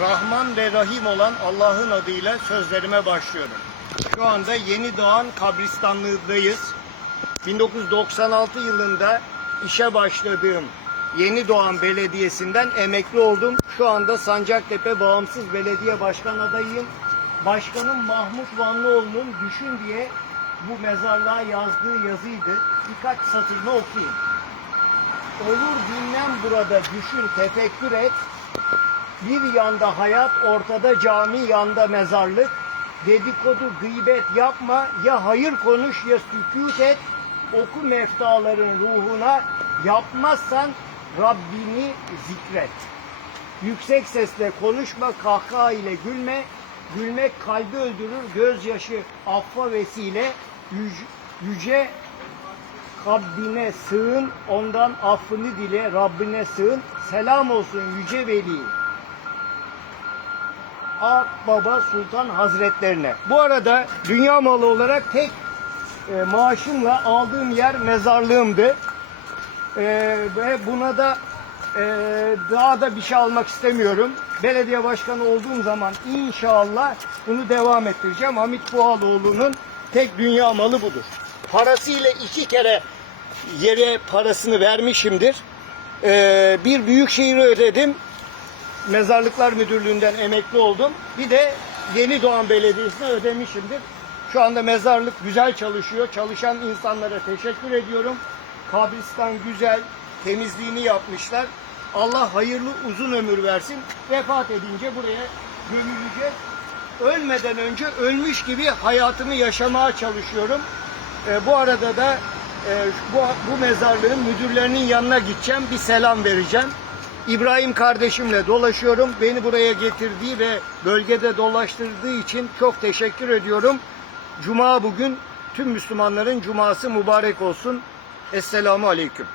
Rahman ve Rahim olan Allah'ın adıyla sözlerime başlıyorum. Şu anda Yeni Doğan kabristanlığındayız. 1996 yılında işe başladığım Yeni Doğan Belediyesi'nden emekli oldum. Şu anda Sancaktepe Bağımsız Belediye Başkan adayıyım. Başkanım Mahmut Vanlıoğlu'nun Düşün diye bu mezarlığa yazdığı yazıydı. Birkaç satırını okuyayım. Olur dinlen burada düşün tefekkür et. Bir yanda hayat, ortada cami, yanda mezarlık. Dedikodu, gıybet yapma. Ya hayır konuş ya sükut et. Oku meftaların ruhuna. Yapmazsan Rabbini zikret. Yüksek sesle konuşma, kahkaha ile gülme. Gülmek kalbi öldürür, gözyaşı affa vesile. Yüce, yüce Rabbine sığın, ondan affını dile, Rabbine sığın. Selam olsun Yüce Veli. Akbaba Sultan Hazretlerine. Bu arada dünya malı olarak tek e, maaşımla aldığım yer mezarlığımdı. E, ve buna da e, daha da bir şey almak istemiyorum. Belediye başkanı olduğum zaman inşallah bunu devam ettireceğim. Hamit Puhaloğlu'nun tek dünya malı budur. Parasıyla iki kere yere parasını vermişimdir. E, bir büyük şehri ödedim. Mezarlıklar Müdürlüğü'nden emekli oldum. Bir de Yeni Doğan Belediyesi'ne ödemişimdir. Şu anda mezarlık güzel çalışıyor. Çalışan insanlara teşekkür ediyorum. Kabristan güzel, temizliğini yapmışlar. Allah hayırlı uzun ömür versin. Vefat edince buraya gömülecek. Ölmeden önce ölmüş gibi hayatımı yaşamaya çalışıyorum. E, bu arada da e, bu, bu mezarlığın müdürlerinin yanına gideceğim. Bir selam vereceğim. İbrahim kardeşimle dolaşıyorum. Beni buraya getirdiği ve bölgede dolaştırdığı için çok teşekkür ediyorum. Cuma bugün tüm Müslümanların cuması mübarek olsun. Esselamu Aleyküm.